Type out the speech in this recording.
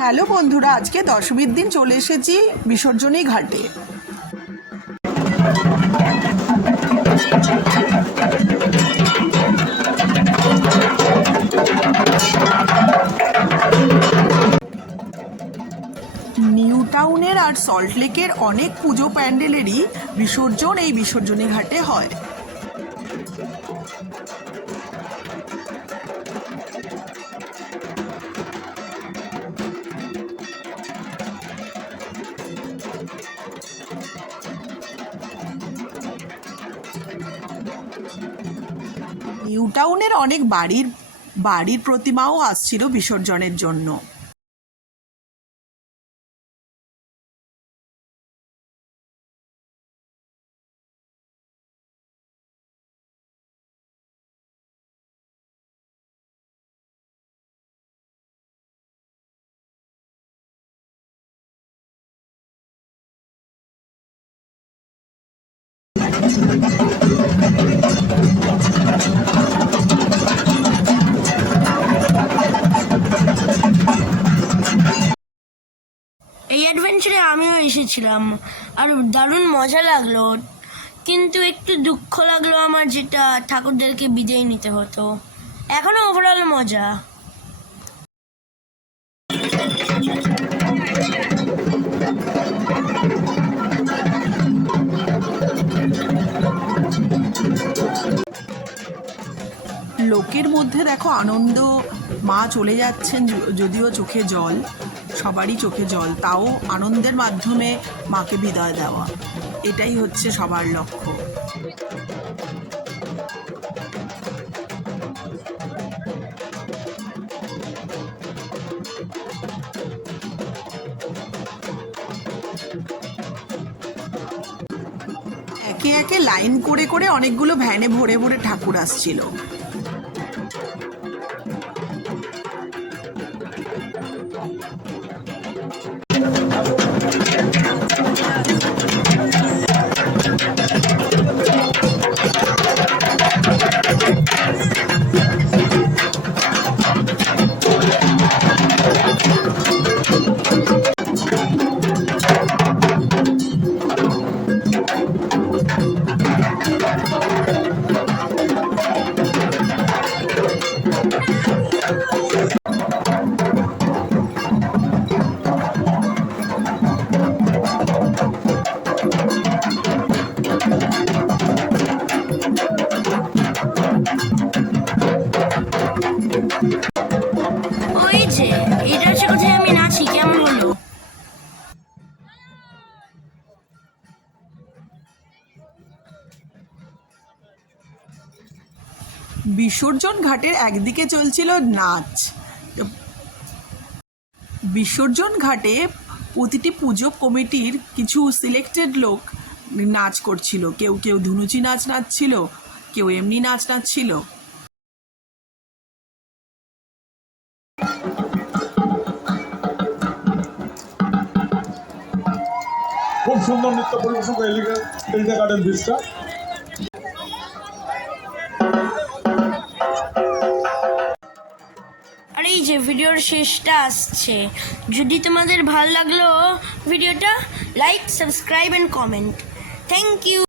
Hello বন্ধুরা, আজকে দশমীর দিন চলে এসেছি বিসর্জনী ঘাটে। নিউ টাউনের আর সল্টলেকের অনেক পুজো প্যান্ডেলেরই বিসর্জন এই বিসর্জনী ঘাটে হয়। নিউ টাউনের অনেক বাড়ির প্রতিমাও আসছিল বিসর্জনের জন্য। এই অ্যাডভেঞ্চারে আমিও এসেছিলাম আর দারুণ মজা লাগলো, কিন্তু একটু দুঃখ লাগলো আমার, যেটা ঠাকুরদেরকে বিদায় নিতে হতো। এখনো ওভারঅল মজা। লোকের মধ্যে দেখো আনন্দ, মা চলে যাচ্ছেন, যদিও চোখে জল, সবারই চোখে জল, তাও আনন্দের মাধ্যমে মাকে বিদায় দেওয়া, এটাই হচ্ছে সবার লক্ষ্য। একে একে লাইন করে করে অনেকগুলো ভ্যানে ভরে ভরে ঠাকুর আসছিল। ওই যে এটা হচ্ছে কোথায় আমি নাচি, কেমন হলো? বিসর্জন ঘাটের একদিকে চলছিল নাচ। বিসর্জন ঘাটে প্রতিটি পুজো কমিটির কিছু সিলেক্টেড লোক নাচ করছিল, কেউ কেউ ধুনুচি নাচ নাচছিল, কেউ এমনি নাচ নাচছিল। খুব সুন্দর নৃত্য পরিবেশন করে এলিটা গার্ডেন ব্রিজটা। আর এই যে ভিডিওর শেষটা আসছে, যদি তোমাদের ভালো লাগলো ভিডিওটা, like, subscribe and comment. Thank you.